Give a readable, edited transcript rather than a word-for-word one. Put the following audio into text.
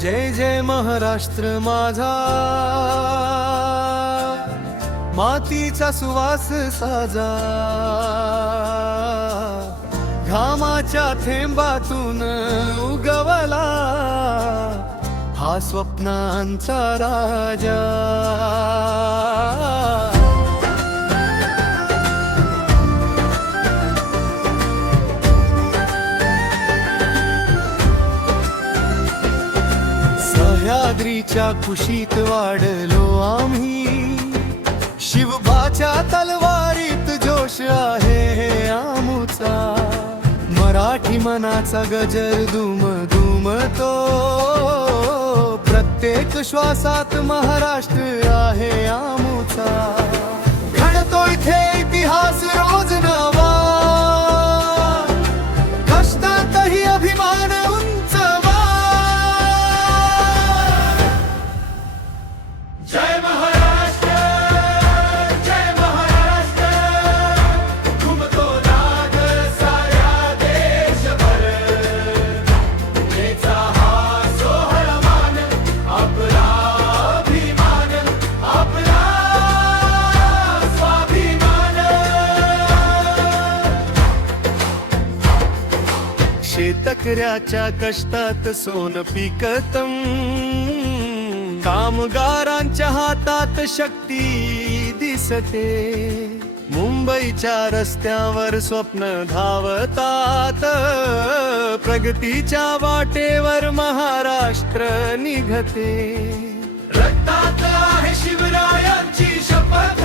जय जय महाराष्ट्र माझा, मातीचा सुवास साजा, घामाच्या थेंबातून उगवला हा स्वप्नांचा राजा। सह्याद्रीच्या कुशीत वाढलो आम्ही, शिवबाच्या तलवारीत जोश आहे हे आमुचा। मराठी मनाचा गजर दुम दुमतो, प्रत्येक श्वासात महाराष्ट्र आहे आमुचा। घडतो इथे इतिहास रोज नवा, कष्टातही अभिमान उंचवा। जय महाराष्ट्र, जय महाराष्ट्र, घुमतो नाद साऱ्या देशभर। पुणेचा हा सोहळमान, आपला अभिमान, आपला स्वाभिमान। शेतकऱ्याच्या कष्टात सोन पिकतं, कामगारांच्या हातात शक्ती दिसते। मुंबईच्या रस्त्यावर स्वप्न धावतात, प्रगतीच्या वाटेवर महाराष्ट्र निघते। रक्तात आहे शिवरायांची शपथ,